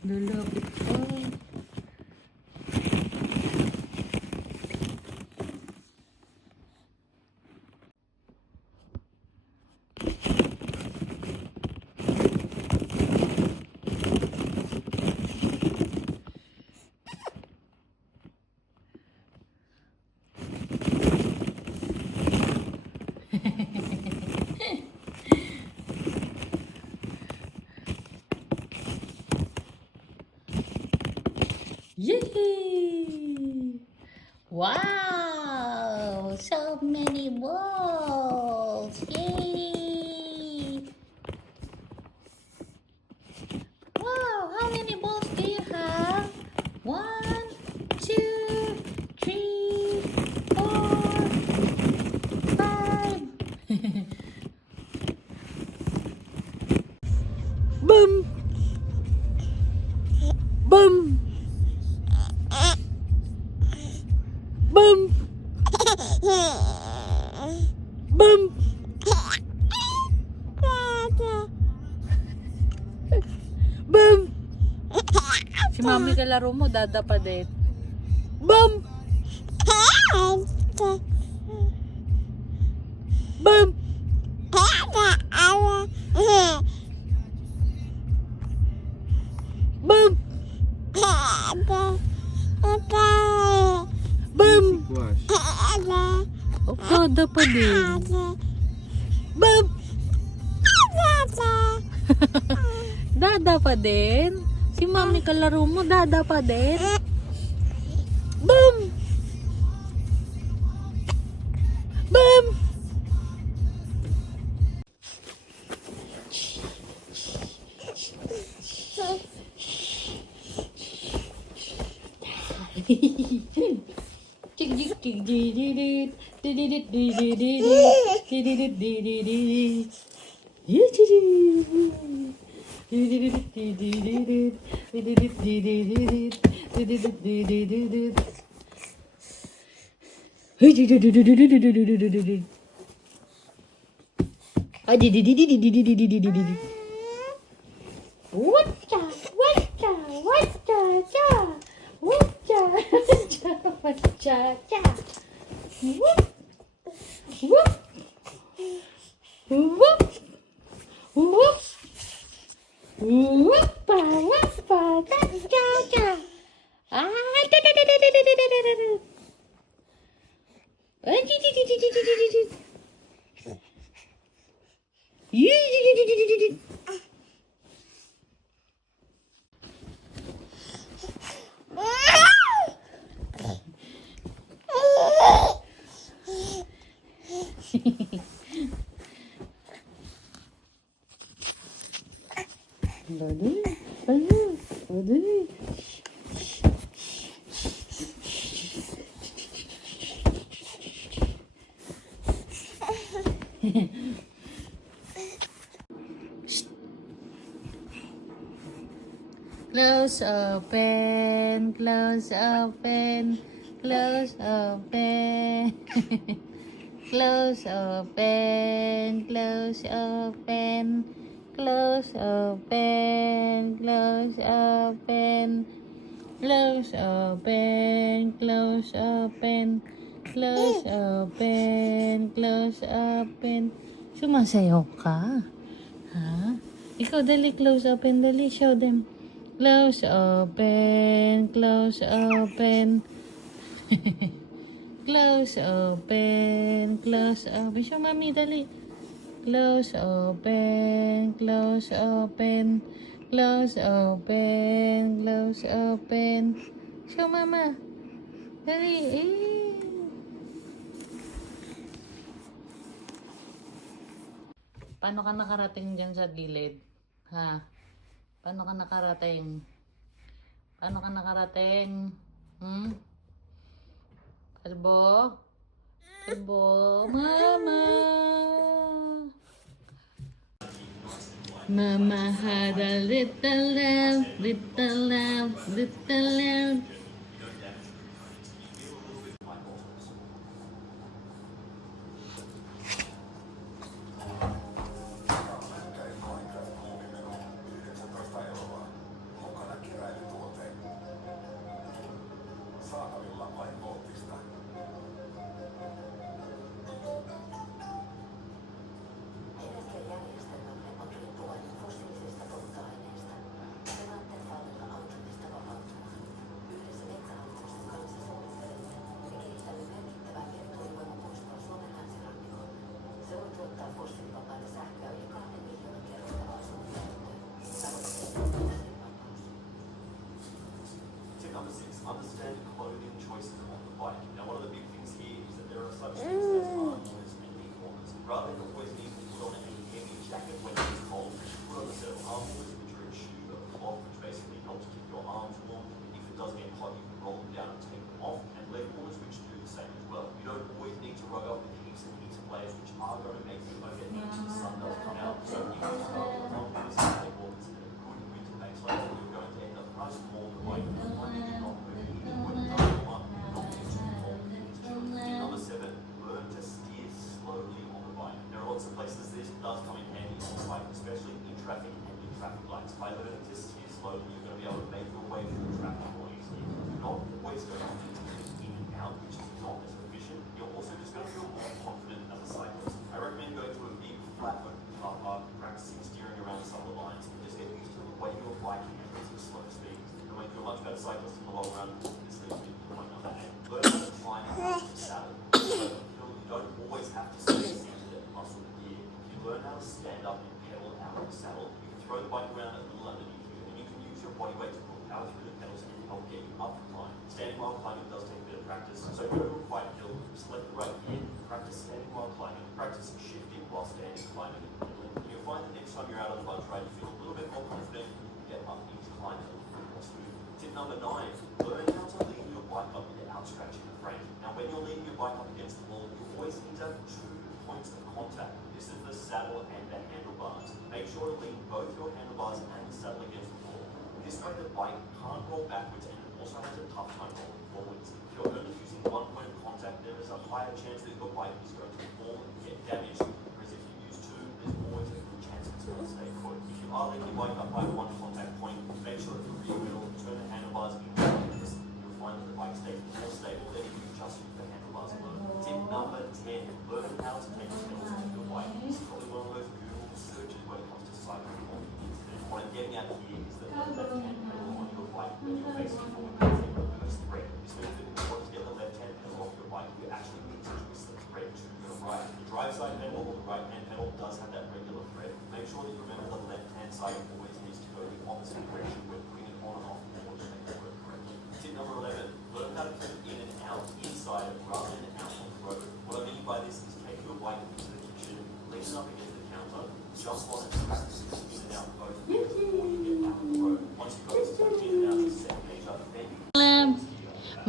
Lalapit pa. Yay! Wow! So many balls! Yay! Wow! How many balls do you have? 1, 2, 3, 4, 5. Boom! Boom! Boom! Boom! Boom! Si mami kalaro mo, dadapa din. Boom! Boom! Boom! Boom! Oh, dadapa din. Boom! Dadapa din. Si mami kalaro mo, dadapa din. Boom! Boom! Whatcha, whatcha, whatcha, cha, whatcha, cha, whatcha, cha. Whoop, whoop, whoop, whoop, whoopa, whoopa, cha, cha, cha. Ah, da, da, da, da, da, da, da, da, da. Ah, di, di, di, di, di, di, di, di. Yee, di, di, di, di, di, di. Dali, dali, dali. Close open, close open, close open. Close open, close open, close open, close open, close open, close open, close open, close open. Sumasayaw ka? Ha? Ikaw dali, close open, dali, show them. Close open, close open. Close open, close open. Show mami, dali. Close open, close open, close open, close open. Show mama. Dali. Paano ka nakarating dyan sa gilid? Ha? Paano ka nakarating? Paano ka nakarating? Kalbo? Kalbo? Mama! Mama had a little lamb, little lamb, little lamb.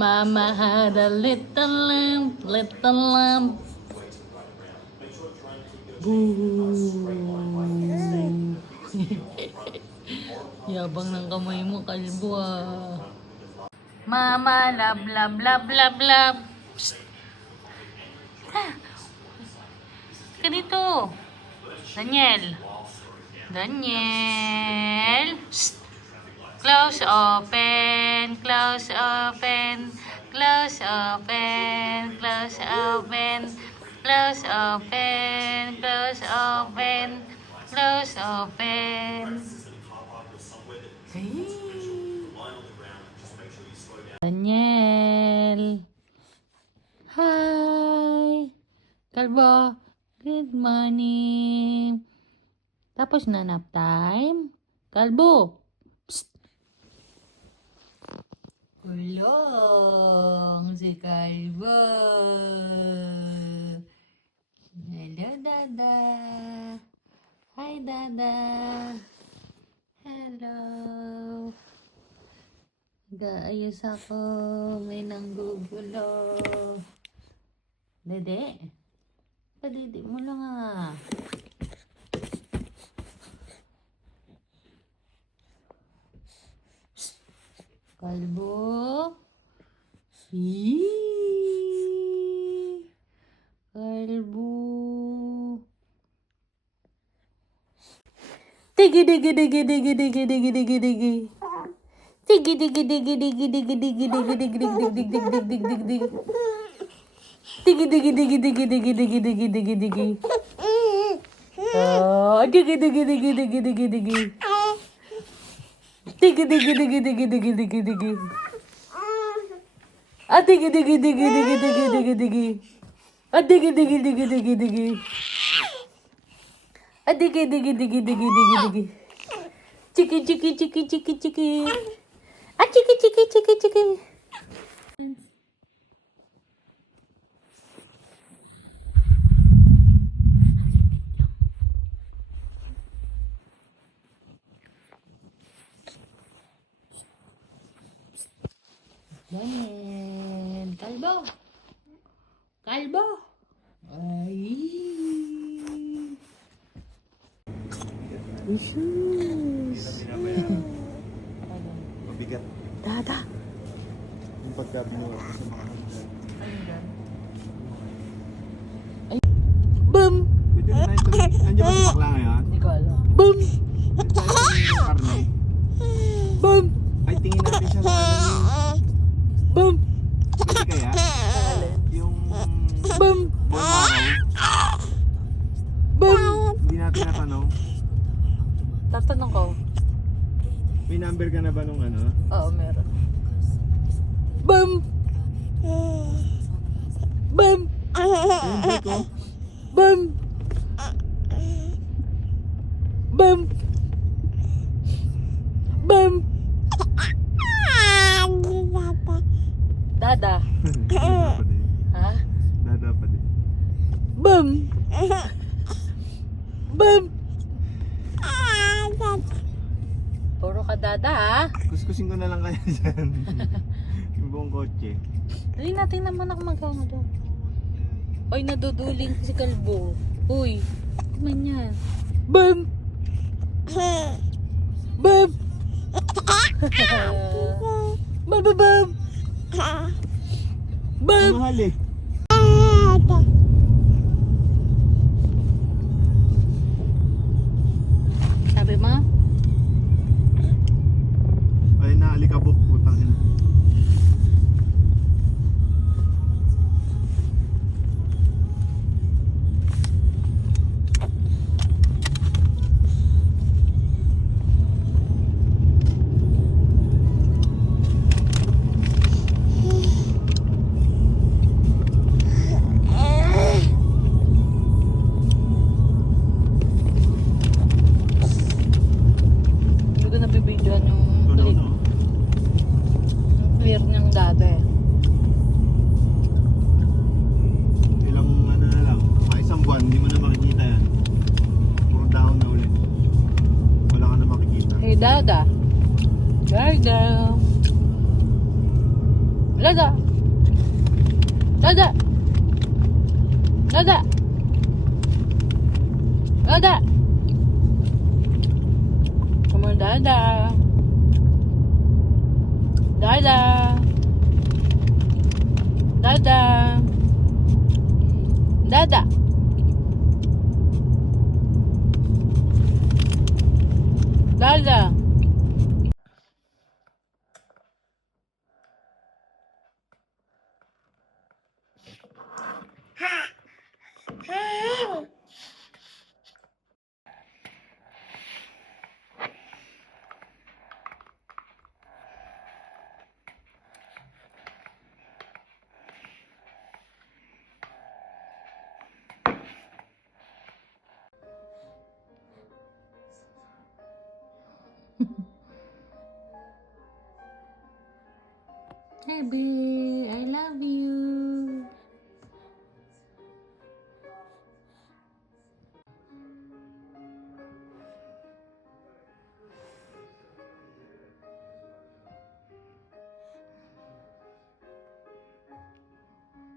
Mama had a little lamb. Boo. Yabang ng kamay mo, kalbo ah. Mama, love, love, love, love, love. Psst. Ah. Ka dito. Daniel. Daniel. Psst. Close, open, close, open, close, open, close, open, close, open, close, open, close, open. Hey. Daniel. Hi. Kalbo. Good morning. Tapos na nap time. Kalbo. Kulong si Kalbo. Hello, Dada. Hi, Dada. Hello. Nag-aayos ako. May nanggugulo. Dede? Padidi mo lang ah. Kalbo. Kalbo. Digi digi digi digi digi digi digi digi. Digi digi digi digi digi digi digi digi digi digi digi digi digi digi. Digi digi digi digi digi digi digi digi digi. Oh, digi digi digi digi digi digi. Digi digi digi digi digi digi digi. Ah, digi digi digi digi digi digi digi. Ah, digi digi digi digi digi. Ah, digi digi digi digi digi digi. Chiki chiki chiki chiki chiki. Ah, chiki chiki chiki chiki. Daniel, Kalbo. Kalbo. Ay. Wishes. Mabigat. Dada. Yung pagkabinuha ko sa mga hanggan. Boom! Pwede na tayo ito. Andiyan ba si Bakla ngayon? Hindi ko alam. Boom! Pwede tayo yung karne. Boom! Ay, tingin natin siya sa ano. Boom! Pwede kaya? Yung Boom! buwan maraw. Boom! Hindi natin natanong. Tatanong ko. May number ka na ba nung ano? Oo, meron. Boom! Boom! Ayun, boy ko. Boom! Boom! Boom! Dada. Dada pa din. Ha? Dada pa din. Boom! Boom! Puro ka dada ha? Kuskusin ko na lang kaya dyan. Yung buong kotse. Dali natin naman ako magkano doon. Hoy, naduduling si Kalbo. Uy, kuman yan. Boom! Boom! Boom, boom, boom! Boom! Mahal eh. Sabi mo? Ay, naalikabok. Putang ina. Hindi ko nabibidyoan yung Tunaw clip. no? Yung clear niyang dati. Ilang ano na lang. Mga isang buwan, hindi mo na makikita yan. Puro dahon na ulit. Wala ka na makikita. Hey, Dada. Dada. Dada. Dada. Dada. Dada. Come on, Dada. Dada. Dada. Dada. Dada. Baby, I love you.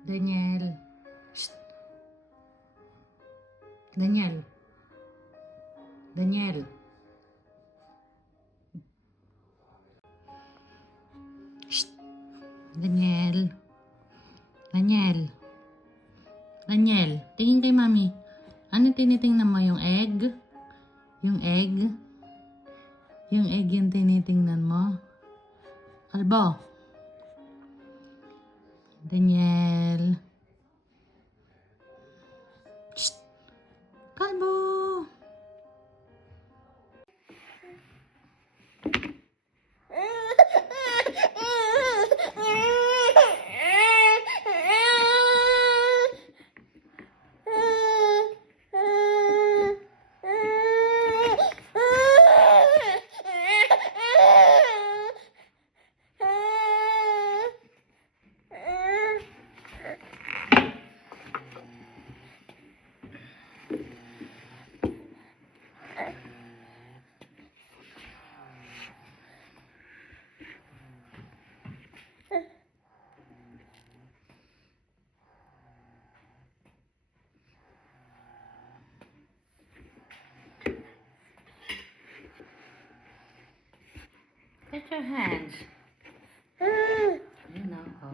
Daniel. Shh. Daniel. Daniel. Shh. Daniel. Daniel. Daniel, tingin kay mami. Ano tinitingnan mo? Yung egg? Yung egg? Yung egg yung tinitingnan mo? Kalbo. Daniel. Shh. Kalbo. Put your hands. Ayun na. Oh.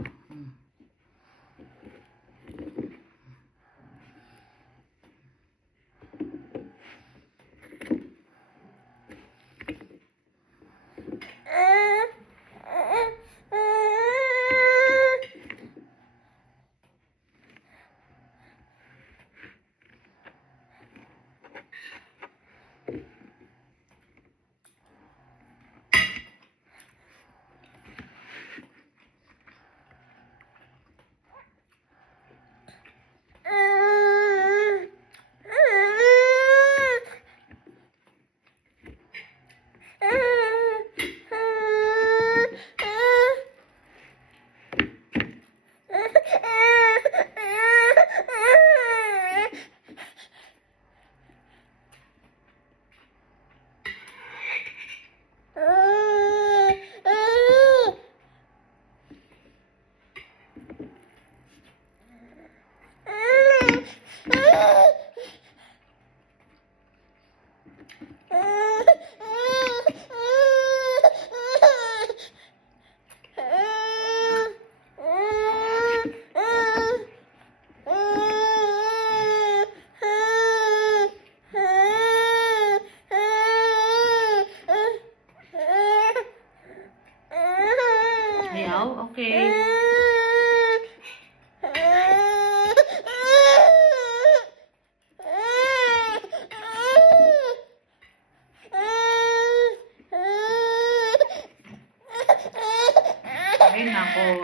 Ayaw? Okay. Ay, nako.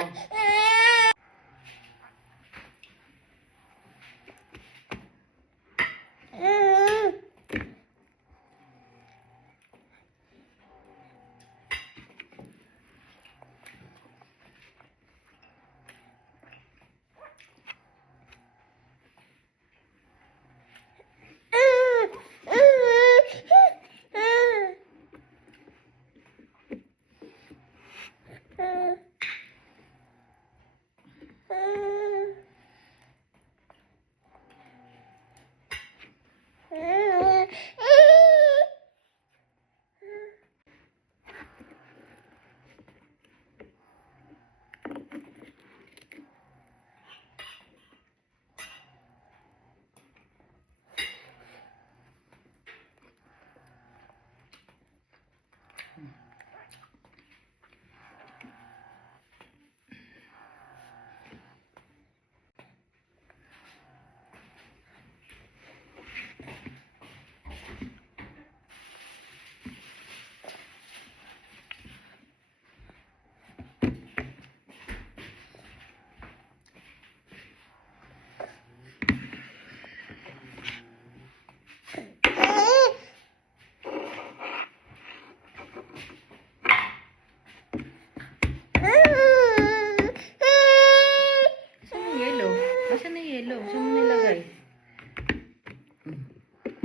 Saan yung yellow? Saan mo nilagay?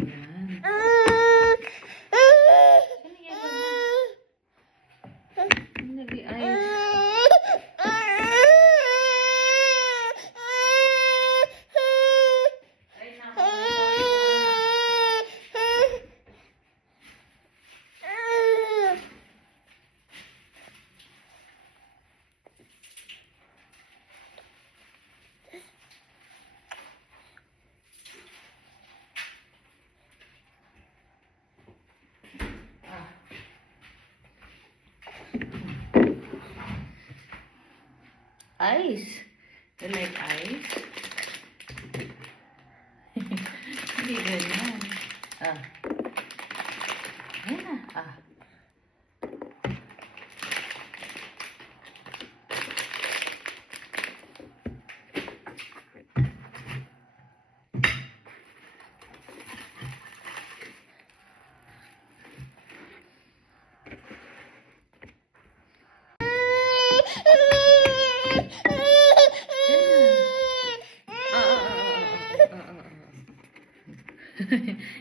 Yan. Saan yung yellow na? Nilagay ice. Ay, nako. Ice. You like ice? Hindi ganyan. Ah. Ayan na. Ah.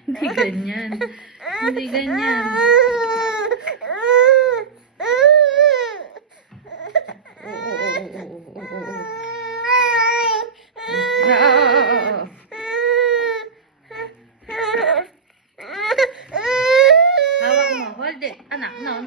Hindi ganyan. Hindi ganyan. Hawak mo. Hold it. Anak. No.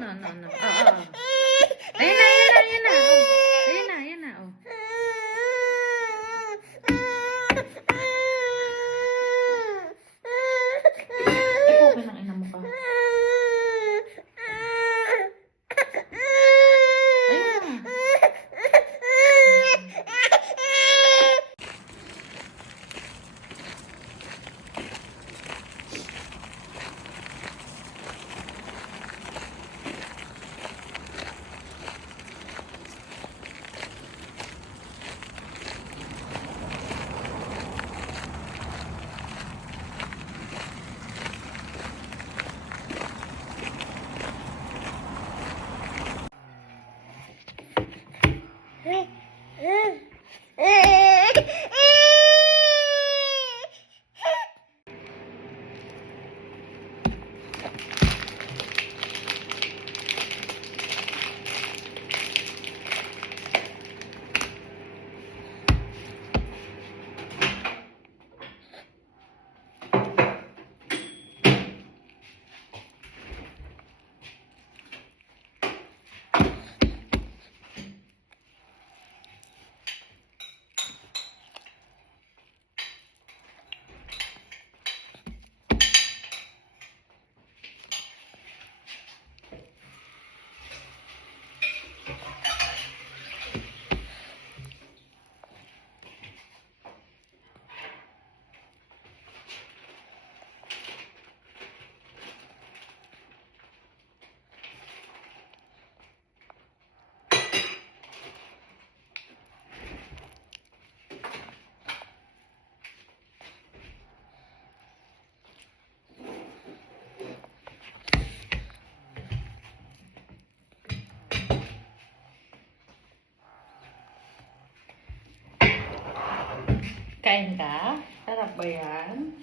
Kain ka? Sarap ba yan?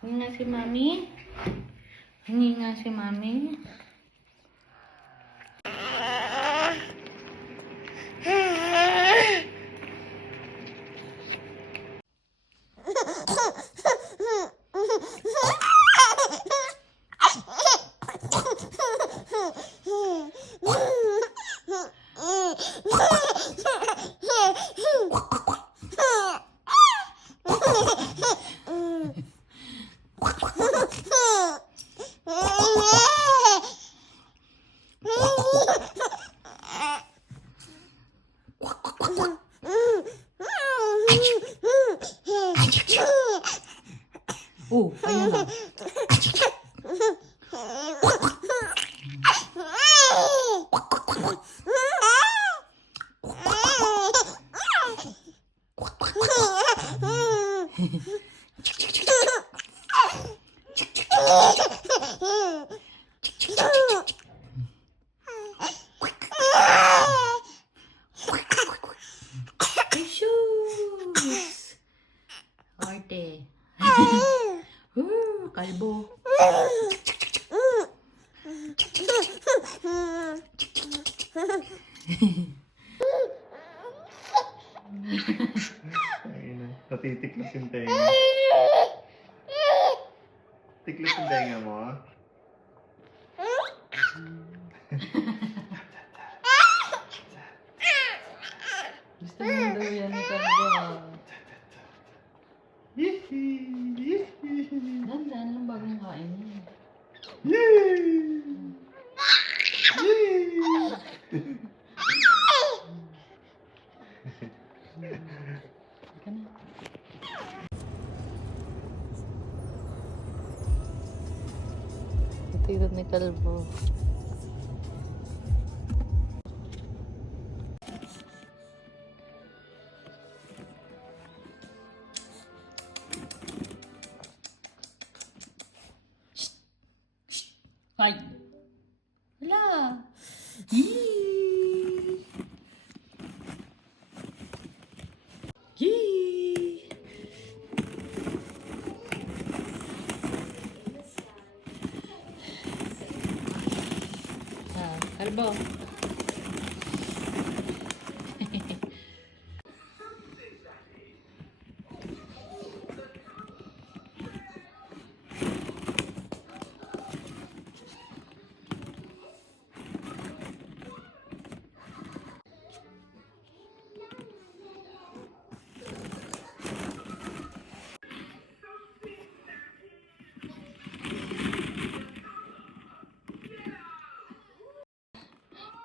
Hingi nga si Mami. Hingi nga si Mami. Oh, ayun na. Shoes! Arte. Kalbo. Natitiklas yung tenga. Tiklas yung tenga mo, ha? Gusto mo daw yan ni Kalbo. Dandan lang bagong kain niya. Ka na. Ito yun ni Kalbo. Ay! Wala! Yee! Yee! Kalbo.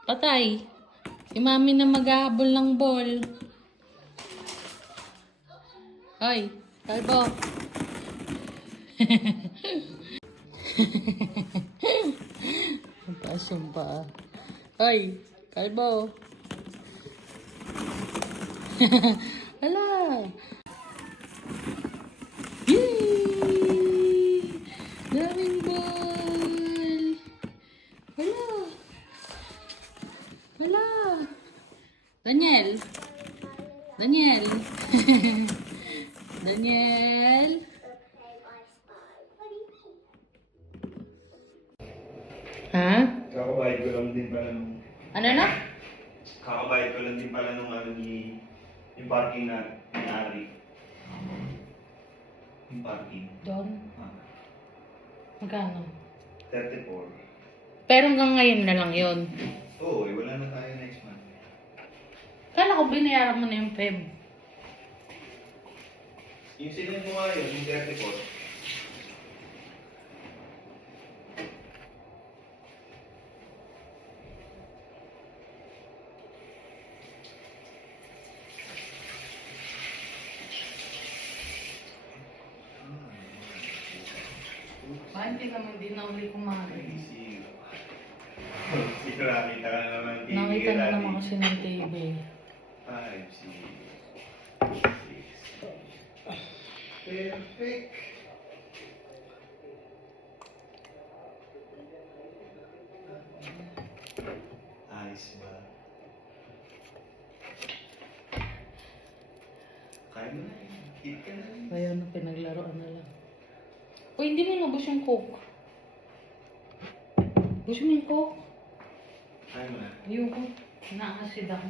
Patay. Si Mami na maghahabol ng ball. Ay, Kalbo. Sumpa. Ay, Kalbo. Hala. Yay! Daming ball. Hala. Hala. Daniel. Daniel. Daniel. Ha? Kakabayad ko lang din pala nung... Ano na? Kakabayad ko lang din pala nung yung parking na nangyari. Yung parking. Doon. Ah, Magkano? 34. Pero hanggang ngayon na lang yun. Oo, wala na tayo next month. Kala ko binayaran mo na yung Feb. Yung sinend mo nga yun, yung 34. Ba, hindi naman din na uli kumain. Nakita ka na naman TV. Nakita na naman kasi ng TV. 5, 6. Perfect. Ayos ba? Kaya mo na yun. Uy, hindi mo nabos yung coke. Gusto mo yung coke? Kaya mo na. Ayoko. Naasid ako.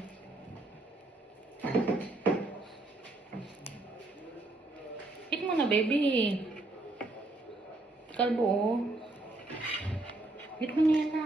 Eat mo na, baby. Kalbo, oh. Eat mo na yan na.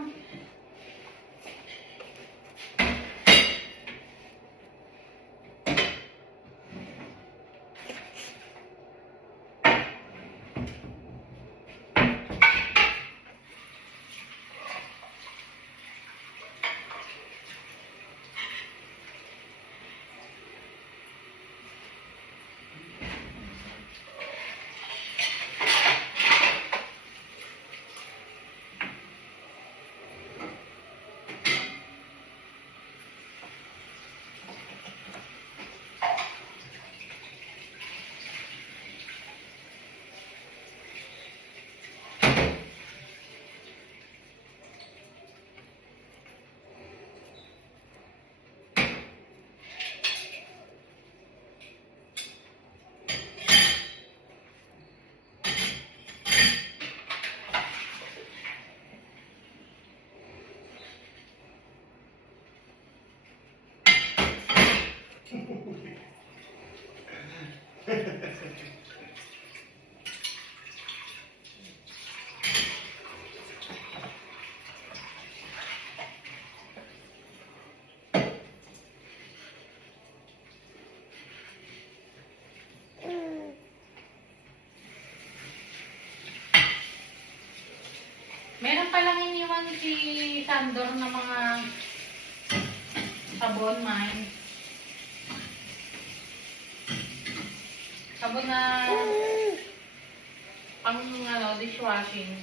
Meron palang iniwan si Sandor na mga sabon, mine. Sabon na pang dishwashing.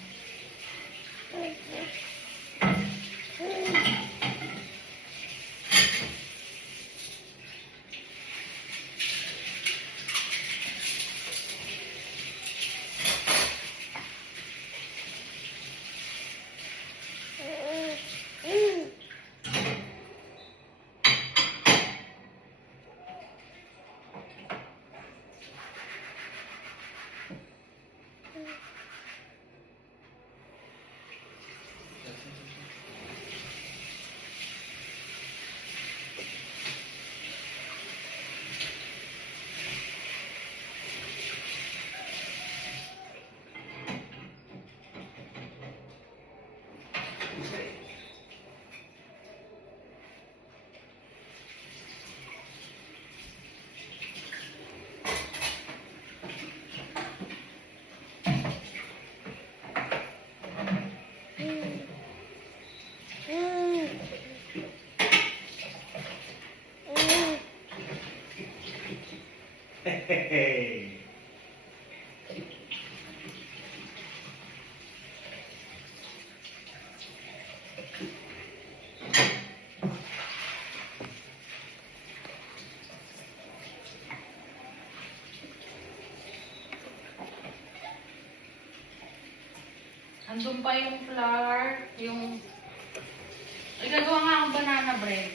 Hey. Andun pa yung flour, yung... Ay, gagawa nga akong banana bread.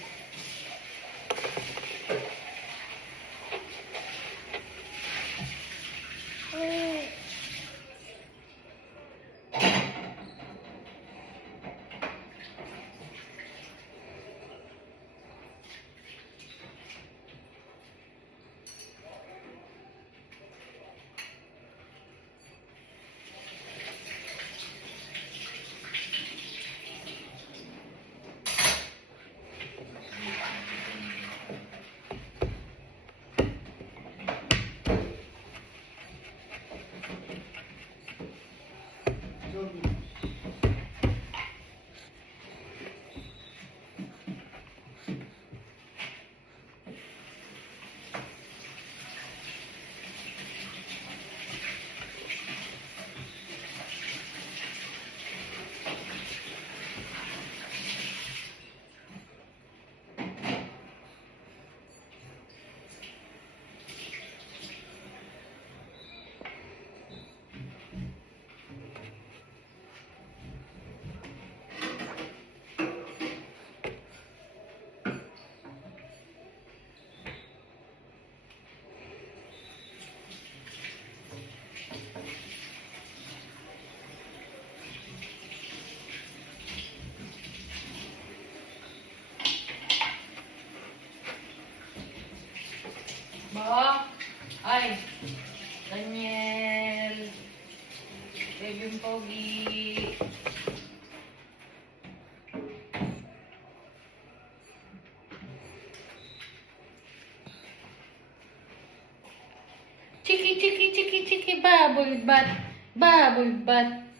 Ba? Ay. Daniel. Baby Pogi. Chiki, chiki, chiki, chiki, bubble butt. Bubble butt.